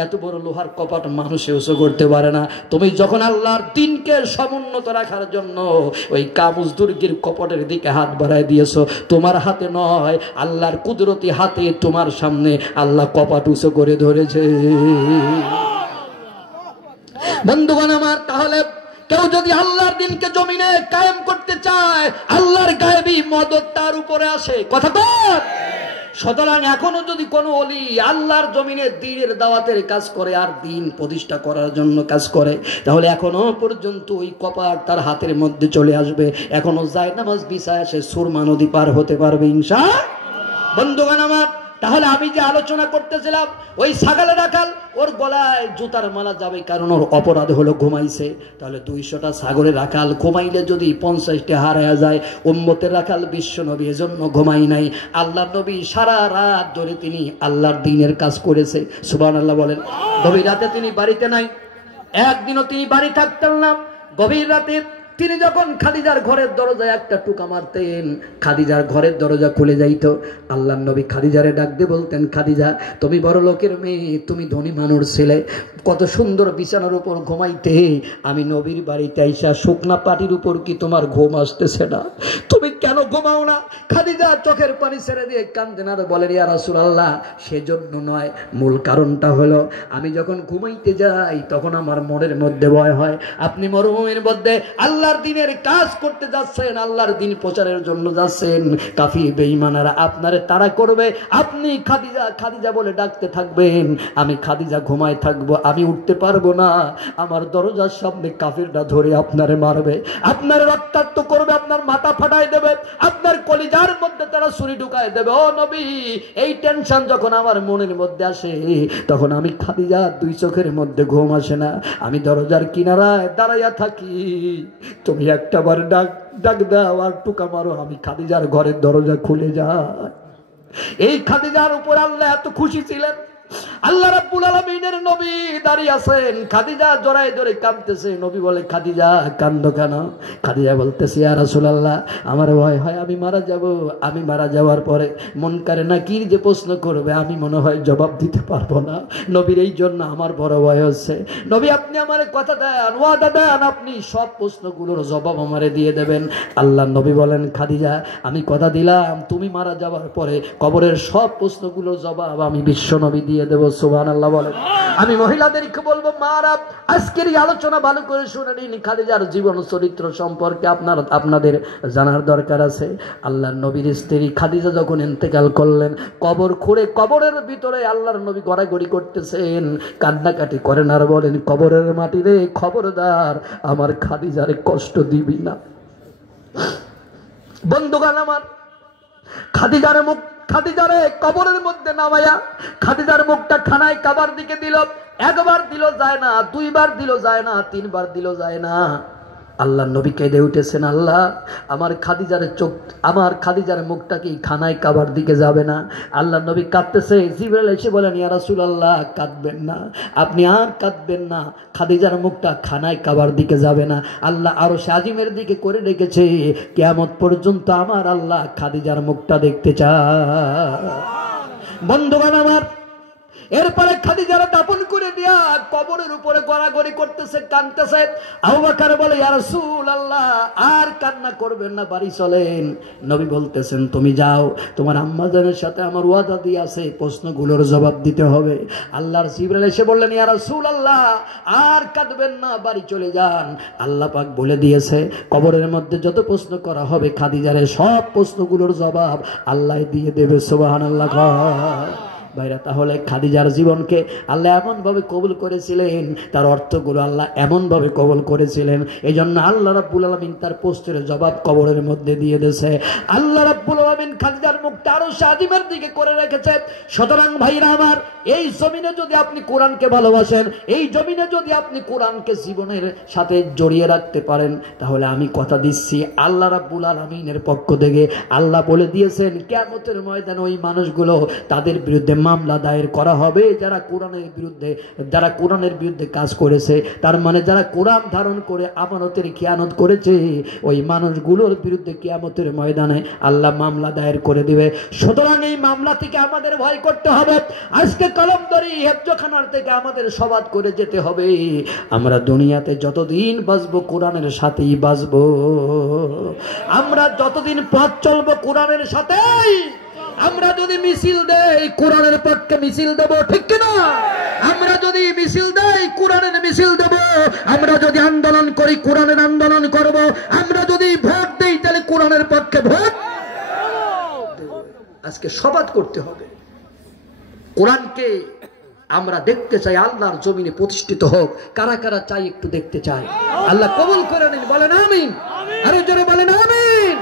এত বড় লোহার কপাট মানুষে উঁচু করতে পারে না। তুমি যখন আল্লাহর দিনকে সমুন্নত রাখার জন্য ওই কামুজ দুর্গের কপাটের দিকে হাত বাড়ায় দিয়েছো, তোমার হাতে নয়, আল্লাহর কুদরতি হাতে তোমার সামনে আল্লাহ কপাট উঁচু করে ধরেছে। বন্ধুগণ আমার, তাহলে কেউ যদি আল্লাহর দিনকে জমিনে কায়েম করতে চায়, আল্লাহর গায়েবী মদদ তার উপরে আসে। কথা বল। সুতরাং এখনো যদি কোনো ওলি আল্লাহর জমিনে দ্বীনের দাওয়াতের কাজ করে আর দ্বীন প্রতিষ্ঠা করার জন্য কাজ করে, তাহলে এখনো পর্যন্ত ওই কপাট তার হাতের মধ্যে চলে আসবে। এখনো জায়নামাজ বিছায় সে সুরমা নদী পার হতে পারবে ইনশাআল্লাহ। বন্ধুগণ আমার, তাহলে আমি যে আলোচনা করতেছিলাম, ওই ছাগলে রাখাল ওর গলায় জুতার মালা যাবে, কারণ ওর অপরাধ হলো ঘুমাইছে। তাহলে 200টা ছাগলের রাখাল ঘুমাইলে যদি 50টা হারায়া যায়, উম্মতের রাখাল বিশ্ব নবী এজন্য ঘুমাই নাই। আল্লাহর নবী সারা রাত ধরে তিনি আল্লাহর দ্বীনের কাজ করেছে। সুবহানাল্লাহ বলেন। গভীর রাতে তিনি বাড়িতে নাই, একদিনও তিনি বাড়ি থাকতেন না। গভীর রাতে তিনি যখন খাদিজার ঘরের দরজায় একটা টুকা মারতেন, খাদিজার ঘরের দরজা খুলে যাইত। আল্লাহর নবী খাদিজারে ডাক দিয়ে বলতেন, খাদিজা, তুমি বড় লোকের মেয়ে, তুমি ধনী মানুষ ছিলে, কত সুন্দর বিছানার উপর ঘুমাইতে, আমি নবীর বাড়িতে আইসা শুকনা পাটির উপর কি তোমার ঘুম আসতেছে না? তুমি কেন ঘুমাও না? খাদিজা চোখের পানি ছেড়ে দিয়ে কান্দেন আর বলেন, ইয়া রাসূলুল্লাহ, সেজন্য নয়, মূল কারণটা হলো আমি যখন ঘুমাইতে যাই তখন আমার মনের মধ্যে ভয় হয় আপনি মরুভূমির মধ্যে আল্লাহর দ্বীনের কাজ করতে যাচ্ছেন, আল্লাহর দ্বীন প্রচারের জন্য যাচ্ছেন, কাফির বেঈমানেরা আপনারে তাড়া করবে, আপনি খাদিজা খাদিজা বলে ডাকতে থাকবেন, আমি খাদিজা ঘুমায় থাকবো, আমি উঠতে পারবো না, আমার দরজার সামনে কাফিররা ধরে আপনারে মারবে, আপনার রক্তাক্ত করবে, আপনার মাথা ফাটাই দেবে, আপনার কলিজার মধ্যে তারা ছুরি ঢুকায় দেবে। ও নবী, এই টেনশন যখন আমার মনের মধ্যে আসে, তখন আমি খাদিজা দুই চোখের মধ্যে ঘুম আসে না, আমি দরজার কিনারায় দাঁড়াইয়া থাকি, তুমি একটাবার ডাক ডাক দাও আর টুকা মারো, আমি খাদিজার ঘরের দরজা খুলে যায়। এই খাদিজার উপর আল্লাহ এত খুশি ছিলেন। আল্লাহ রাব্বুল আলামিনের নবী দাঁড়িয়ে আছেন, খাদিজা জড়ায় ধরে কাঁদতেছে। নবী বলে, খাদিজা কান্দো কেন? খাদিজা বলতেছে, ইয়া রাসূলুল্লাহ, আমার ভয় হয় আমি মারা যাব, আমি মারা যাওয়ার পরে মুনকার নাকির যে প্রশ্ন করবে আমি মনে হয় জবাব দিতে পারবো না, নবীর এই জন্য আমার বড় ভয় হচ্ছে। নবী, আপনি আমার কথা দেন, ওয়াদা দেন, আপনি সব প্রশ্নগুলোর জবাব আমারে দিয়ে দেবেন। আল্লাহ নবী বলেন, খাদিজা, আমি কথা দিলাম তুমি মারা যাওয়ার পরে কবরের সব প্রশ্নগুলোর জবাব আমি বিশ্ব নবী দিয়ে দেব। সুবহানাল্লাহ বলেন। আমি মহিলাদেরকে বলবো, মারা আজকের এই আলোচনা ভালো করে শুনে নিন, খাদিজার জীবন চরিত্র সম্পর্কে আপনাদের জানার দরকার আছে। আল্লাহর নবীর স্ত্রী খাদিজা যখন ইন্তেকাল করলেন, কবর খুঁড়ে কবরের ভিতরে আল্লাহর নবী গড়াগড়ি করতেছেন, কান্নাকাটি করেন আর বলেন, কবরের মাটি রে, খবরদার আমার খাদিজারে কষ্ট দিবি না। বন্ধুগণ আমার, খাদিজারে কবরের মধ্যে নামায়া খাদিজার মুখটা খানায় কাবার দিকে দিল। একবার দিল যায় না, দুইবার দিল যায় না, তিনবার দিল যায় না। আল্লাহ নবী কেঁদে উঠেছেন, আল্লাহ আমার খাদিজার মুখটা কি খানায় কাবার দিকে যাবে না? আল্লাহ নবী কাঁদতেছে। জিবরাইল এসে বলেন, ইয়া রাসূলুল্লাহ, কাঁদবেন না, আপনি আর কাঁদবেন না, খাদিজার মুখটা খানায় কাবার দিকে যাবে না। আল্লাহ আরশে আজিমের দিকে করে রেখেছে, কিয়ামত পর্যন্ত আমার আল্লাহ খাদিজার মুখটা দেখতে চায়। বন্ধুগণ আমার, এরপরে খাদিজারা দাফন করে দিয়া কবরের উপরে গড়াগড়ি করতেছে, কাঁদতেছে। আবু বকর বলে, ইয়া রাসূলুল্লাহ, আর কান্না করবেন না, বাড়ি চলেন। নবী বলতেছেন, তুমি যাও, তোমার আম্মাজানের সাথে আমার ওয়াদা দিয়ে আছে, প্রশ্নগুলোর জবাব দিতে হবে। আল্লাহর জিবরাইল এসে বললেন, ইয়া রাসূলুল্লাহ, আর কাঁদবেন না, বাড়ি চলে যান। আল্লাহ পাক বলে দিয়েছে, কবরের মধ্যে যত প্রশ্ন করা হবে খাদিজারে সব প্রশ্নগুলোর জবাব আল্লাহ দিয়ে দেবে। সুবহানাল্লাহ। ভাইরা, তাহলে খাদিজার জীবনকে আল্লাহ এমনভাবে কবুল করেছিলেন, তার অর্থগুলো আল্লাহ এমনভাবে কবুল করেছিলেন, এই জন্য আল্লাহ রাব্বুল আলামিন তার প্রশ্নের জবাব কবরের মধ্যে দিয়ে দিয়েছে। আল্লাহ রাব্বুল আলামিন খাদিজার মুখটা আরো শাদিমের দিকে করে রেখেছে। সুতরাং ভাইরা আমার, এই জমিনে যদি আপনি কোরআনকে ভালোবাসেন, এই জমিনে যদি আপনি কোরআনকে জীবনের সাথে জড়িয়ে রাখতে পারেন, তাহলে আমি কথা দিচ্ছি আল্লাহ রাব্বুল আলামিনের পক্ষ থেকে আল্লাহ বলে দিয়েছেন কিয়ামতের ময়দানে ওই মানুষগুলো, তাদের বিরুদ্ধে মামলা দায়ের করা হবে যারা কোরআনের বিরুদ্ধে কাজ করেছে। তার মানে যারা কোরআন ধারণ করে আমানতের খিয়ানত করেছে, ওই মানুষগুলোর বিরুদ্ধে কিয়ামতের ময়দানে আল্লাহ মামলা দায়ের করে দিবে। সুতরাং এই মামলা থেকে আমাদের ভয় করতে হবে। আজকে কলমদরি হেফজখানার থেকে আমাদের সবাদ করে যেতে হবে, আমরা দুনিয়াতে যতদিন বাঁচবো কোরআনের সাথেই বাঁচবো, আমরা যতদিন পথ চলবো কোরআনের সাথেই। আমরা যদি মিছিল দেই কোরআনের পক্ষে মিছিল দেব, ঠিক কিনা? আমরা যদি মিছিল দেই কোরআনের মিছিল দেব, আমরা যদি আন্দোলন করি কোরআনের আন্দোলন করব, আমরা যদি ভোট দেই তাহলে কোরআনের পক্ষে ভোট। আজকে সবাদ করতে হবে। কোরআনকে আমরা দেখতে চাই আল্লাহর জমিনে প্রতিষ্ঠিত হোক। কারা কারা চাই একটু দেখতে চাই? আল্লাহ কবুল করে নিন, বলেন আমিন। আরো জোরে বলেন আমিন।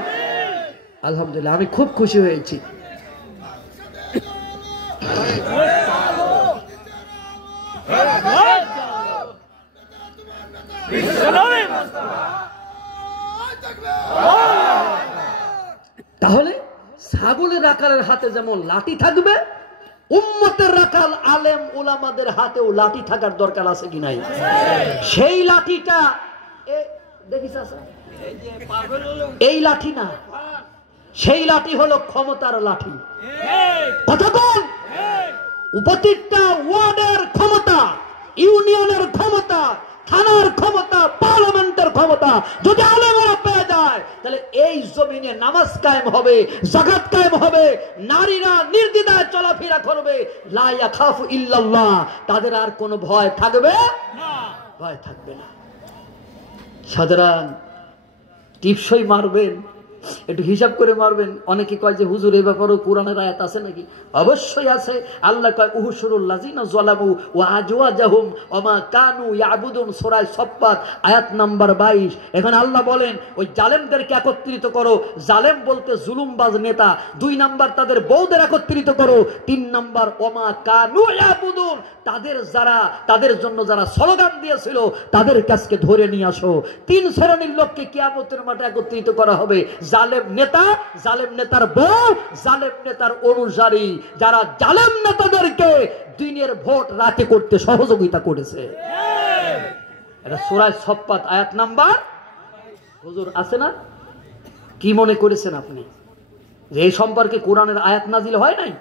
আলহামদুলিল্লাহ, আমি খুব খুশি হয়েছি। তাহলে ছাগলের রাখালের হাতে যেমন লাঠি থাকবে, উম্মতের রাখাল আলেম ওলামাদের হাতেও লাঠি থাকার দরকার আছে কি নাই? সেই লাঠিটা দেখিস, এই লাঠি না, সেই লাঠি হলো ক্ষমতার লাঠি। কতক্ষণ উপত্যকা ওয়ার্ডের ক্ষমতা, ইউনিয়নের ক্ষমতা, থানার ক্ষমতা, পার্লামেন্টের ক্ষমতা যদি আলেমরা পেয়ে যায়, তাহলে এই জমিনে নামাজ কায়েম হবে, যাকাত কায়েম হবে, নারীরা নির্দ্বিধায় চলাফেরা করবে, লা ইয়াখাফু ইল্লাল্লাহ, তাদের আর কোনো ভয় থাকবে না, ভয় থাকবে না। সাধারণ টিপসই মারবেন, একটু হিসাব করে মারবেন। অনেকে কয় যে হুজুর এই ব্যাপারেও কোরআনের আয়াত আছে নাকি? অবশ্যই আছে। আল্লাহ কয় উহশুরুল লাযিনা যালামু ওয়া আজওয়াজাহুম ওয়া মা কানু ইয়াবুদুন, সূরা সাফফাত আয়াত নাম্বার 22। এখানে আল্লাহ বলেন ওই জালেমদেরকে একত্রিত করো। জালেম বলতে জুলুমবাজ নেতা। 2 নাম্বার তাদের বউদের একত্রিত করো। 3 নাম্বার ওয়া মা কানু ইয়াবুদুন, তাদের জন্য যারা স্লোগান দিয়েছিল তাদের কাছকে ধরে নিয়ে আসো। 3 শ্রেণীর লোককে কিয়ামতের মাঠে একত্রিত করা হবে। জালেম নেতা, জালেম নেতার বউ, জালেম নেতার অনুসারী, যারা জালেম নেতাদেরকে দিনের ভোট রাতে করতে সহযোগিতা করেছে। এটা সূরা সাফফাত আয়াত নাম্বার, হুজুর আছে না? কি মনে করেছেন আপনি যে এই সম্পর্কে কোরআনের আয়াত নাজিল হয় নাই?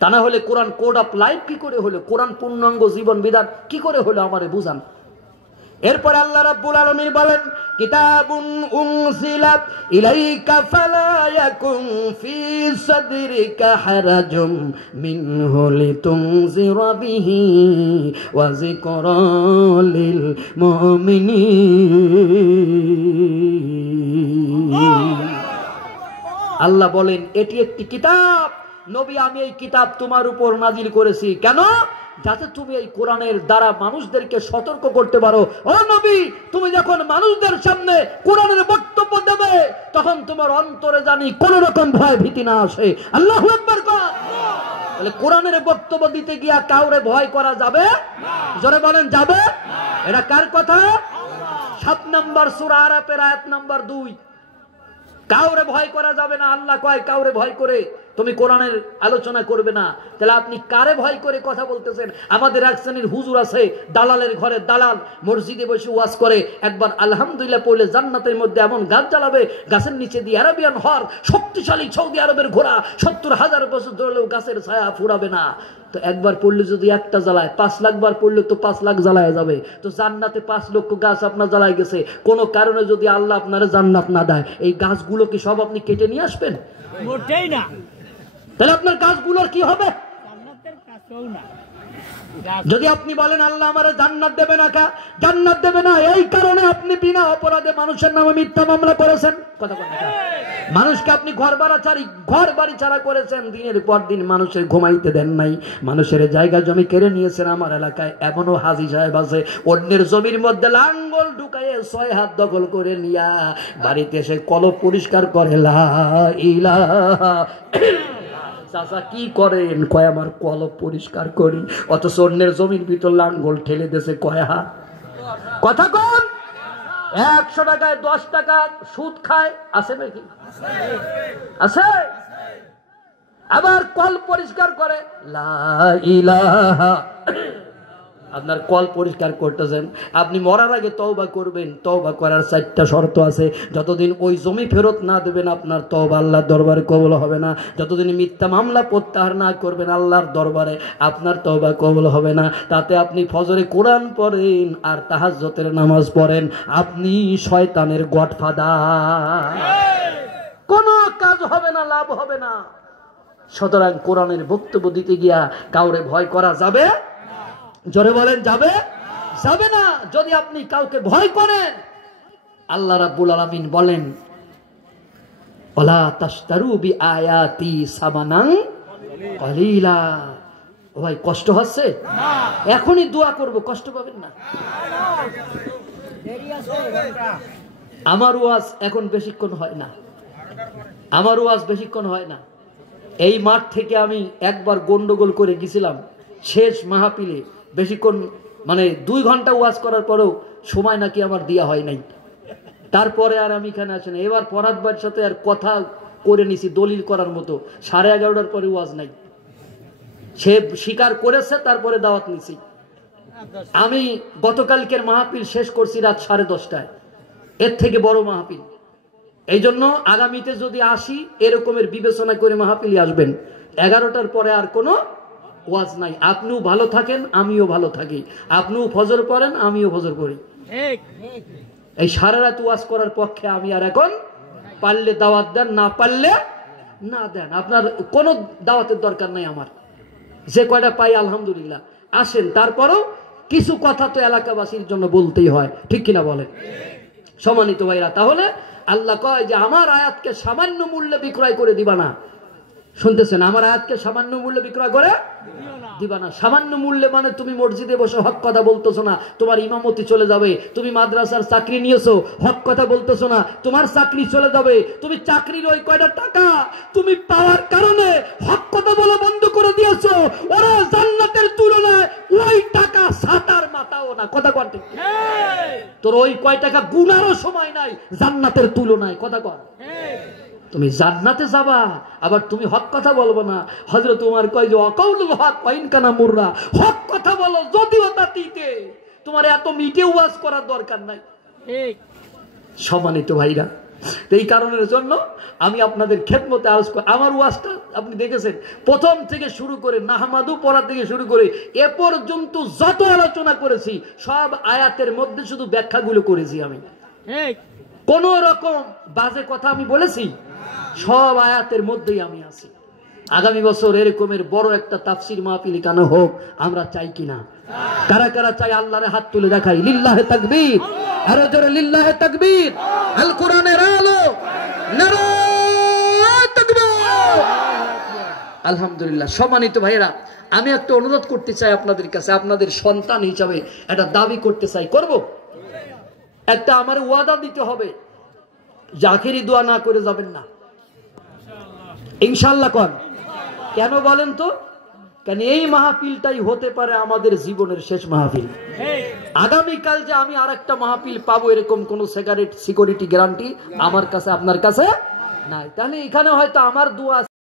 তা না হলে কোরআন কোড অফ লাইফ কি করে হলো? কোরআন পূর্ণাঙ্গ জীবন বিধান কি করে হলো? আমারে বুঝান। এরপর আল্লাহ রাব্বুল আলামিন বলেন কিতাবুন উনজিলাত ইলাইকা ফালা ইয়াকুন ফি সাদরিকা হারাজুম মিনহু লিতুনজিরা বিহি ওয়া যিকরা লিল মুমিনিন। আল্লাহ বলেন এটি একটি কিতাব, নবী আমি এই কিতাব তোমার উপর নাজিল করেছি। কেন? যাতে তুমি এই কোরআনের দ্বারা মানুষদেরকে সতর্ক করতে পারো। ও নবী, তুমি যখন মানুষদের সামনে কোরআনের বক্তব্য দেবে, তখন তোমার অন্তরে জানি কোন রকম ভয় ভীতি না আসে। আল্লাহু আকবার। তাহলে কোরআনের বক্তব্য দিতে গিয়া কাউরে ভয় করা যাবে? জোরে বলেন যাবে? এটা কার কথা? 7 নম্বর সূরা আরাফের আয়াত নাম্বার 2। কাউরে ভয় করা যাবে না। আল্লাহ কয় কাউরে ভয় করে তুমি কোরআনের আলোচনা করবে না। তাহলে আপনি কারে ভয় করে কথা বলতেছেন? আমাদের এক শ্রেণীর হুজুর আছে, দালালের ঘরে দালাল, মসজিদে বসে ওয়াজ করে। একবার আলহামদুলিল্লাহ পড়লে জান্নাতের মধ্যে এমন গাছ জ্বালাবে, গাছের নিচে দিয়ে আরাবিয়ান হর, শক্তিশালী সৌদি আরবের ঘোড়া 70,000 বছর ধরলেও গাছের ছায়া ফুরাবে না। তো একবার পড়লে যদি একটা জ্বালায়, 5 লাখ বার পড়লে তো 5 লাখ জ্বালায় যাবে। তো জান্নাতে 5 লক্ষ গাছ আপনার জ্বালায় গেছে, কোনো কারণে যদি আল্লাহ আপনারা জান্নাত না দেয়, এই গাছগুলো কি সব আপনি কেটে নিয়ে আসবেন? মোটেই না। তাহলে আপনার গাছগুলোর কি হবে? যদি আপনি বলেন আল্লাহ আমারে জান্নাত দেবে না, জান্নাত দেবে না এই কারণে আপনি বিনা অপরাধে মানুষের নামে মিথ্যা মামলা করেছেন। কথা বলেন। মানুষকে আপনি ঘর বাড়ি ছাড়া করেছেন, দিনের পর দিন মানুষের ঘুমাইতে দেন নাই, মানুষের জায়গা জমি কেড়ে নিয়েছেন। আমার এলাকায় এমনও হাজী সাহেব আছে, অন্যের জমির মধ্যে লাঙ্গল ঢুকাইয়ে 6 হাত দখল করে নিয়া বাড়িতে এসে কলব পরিষ্কার করে। লা ইলাহা চাচা কি করেন? কয় আমার কলব পরিষ্কার করি। অথচ অন্যের জমির ভিতর লাঙ্গল ঠেলে দিয়েছে কয় হাত। কথা কন, 100 টাকায় 10 টাকা সুদ খায়, আছে নাকি? আছে। আবার কল পরিষ্কার করে। লা ইলাহা, আপনার কল পরিষ্কার করতেছেন, আপনি মরার আগে তওবা করবেন। তওবা করার 4টা শর্ত আছে। যতদিন ওই জমি ফেরত না দেবেন আপনার তওবা আল্লাহর দরবারে কবুল হবে না। যতদিন মিথ্যা মামলা প্রত্যাহার না করবেন আল্লাহর দরবারে আপনার তওবা কবুল হবে না। তাতে আপনি ফজরে কোরআন পড়েন আর তাহাজ্জুদের নামাজ পড়েন, আপনি শয়তানের গডফাদার। কোনো কাজ হবে না, লাভ হবে না। সুতরাং কোরআনের বক্তব্য দিতে গিয়া কাউরে ভয় করা যাবে? জোরে বলেন, যাবে? যাবে না। যদি আপনি কাউকে ভয় করেন, আল্লাহ রাব্বুল আলামিন বলেন ওয়ালা তাশতারু বিআয়াতি সামানান কলিলা। ও ভাই কষ্ট হচ্ছে? এখনই দোয়া করব, কষ্ট পাবেন না। আমার ওয়াজ এখন বেশিক্ষণ হয় না, আমার ওয়াজ বেশিক্ষণ হয় না। এই মাঠ থেকে আমি একবার গন্ডগোল করে গেছিলাম শেষ মাহফিলে, বেশিক্ষণ মানে 2 ঘন্টা ওয়াজ করার পরেও সময় নাকি আমার দেয়া হয় নাই। তারপরে আর আমি এখানে আসি না। এবার ফরহাদ ভাইয়ের সাথে আর কথা করে নিছি দলিল করার মতো, 11:30টার পরে ওয়াজ নাই। সে স্বীকার করেছে, তারপরে দাওয়াত নিছি। আমি গতকালকের মাহফিল শেষ করছি রাত 10:30টায়, এর থেকে বড় মাহফিল। এই জন্য আগামীতে যদি আসি এরকমের বিবেচনা করে মাহফিলে আসবেন। 11টার পরে আর কোনো ওয়াজ নাই। আপনিও ভালো থাকেন, আমিও ভালো থাকি। আপনিও ফজর পড়েন, আমিও ফজর পড়ি। এই সারা রাত ওয়াজ করার পক্ষে আমি আর এখন। পারলে দাওয়াত দেন, না পারলে না দেন। আপনার কোনো দাওয়াতের দরকার নাই আমার। যে কয়টা পাই আলহামদুলিল্লাহ, আসেন। তারপরেও কিছু কথা তো এলাকাবাসীর জন্য বলতেই হয়, ঠিক কিনা বলেন? সম্মানিত ভাইরা, তাহলে আল্লাহ কয় যে আমার আয়াতকে সামান্য মূল্যে বিক্রয় করে দিবা না। শুনতেছেন? আমার আয়াতকে সামান্য মূল্যে বিক্রয় করে দিবা না। সামান্য মূল্যে মানে তুমি মসজিদে বসে হক কথা বলতেছো না, তোমার ইমামতি চলে যাবে। তুমি মাদ্রাসার চাকরি নিয়েছো, হক কথা বলতেছো না, তোমার চাকরি চলে যাবে। তুমি চাকরির ওই কয়টা টাকা তুমি পাওয়ার কারণে হক কথা বলা বন্ধ করে দিয়েছো। ওরা জান্নাতের তুলনায় ওই টাকা সাতার মাথাও না। কথা কর ঠিক? তোর ওই কয় টাকা গুনারও সময় নাই জান্নাতের তুলনায়। কথা কর। তুমি জান্নাতে যাবা, আবার তুমি হক কথা বলবো না। হযরত ওমর কয় যে অকাউলুল হক ওয়াইন কানা মুররা, হক কথা বলো যদিও তা তিতে। তোমার এত মিটে ওয়াজ করার দরকার নাই। ঠিক। সম্মানিত ভাইরা, এই কারণের জন্য আমি আপনাদের খেদমতে আরজ করি। আমার ওয়াজটা আপনি দেখেছেন, প্রথম থেকে শুরু করে নাহমাদু পড়া থেকে শুরু করে এ পর্যন্ত যত আলোচনা করেছি সব আয়াতের মধ্যে শুধু ব্যাখ্যাগুলো করেছি আমি। ঠিক। কোন রকম বাজে কথা আমি বলেছি? সব আয়াতের মধ্যেই আমি আছি। আগামী বছর এরকমের বড় একটা তাফসীর মাহফিল কেন হোক, আমরা চাই কিনা? কারা কারা চাই? আল্লাহরে হাত তুলে দেখাই। লিল্লাহে তাকবীর, আরো জোরে লিল্লাহে তাকবীর। আল কোরআনের আলো, নারায়ে তাকবীর। আলহামদুলিল্লাহ। সম্মানিত ভাইরা, আমি একটা অনুরোধ করতে চাই আপনাদের কাছে, আপনাদের সন্তান হিসাবে একটা দাবি করতে চাই। করব? একটা আমার ওয়াদা দিতে হবে, আখেরি দোয়া না করে যাবেন না ইনশাআল্লাহ। কোন কেন বলেন তো? কারণ এই মাহফিলটাই হতে পারে আমাদের জীবনের শেষ মাহফিল। আগামীকাল যে আমি আরেকটা মাহফিল পাবো এরকম কোন সিকিউরিটি গ্যারান্টি আমার কাছে আপনার কাছে নাই। তাহলে এখানে হয়তো আমার দোয়া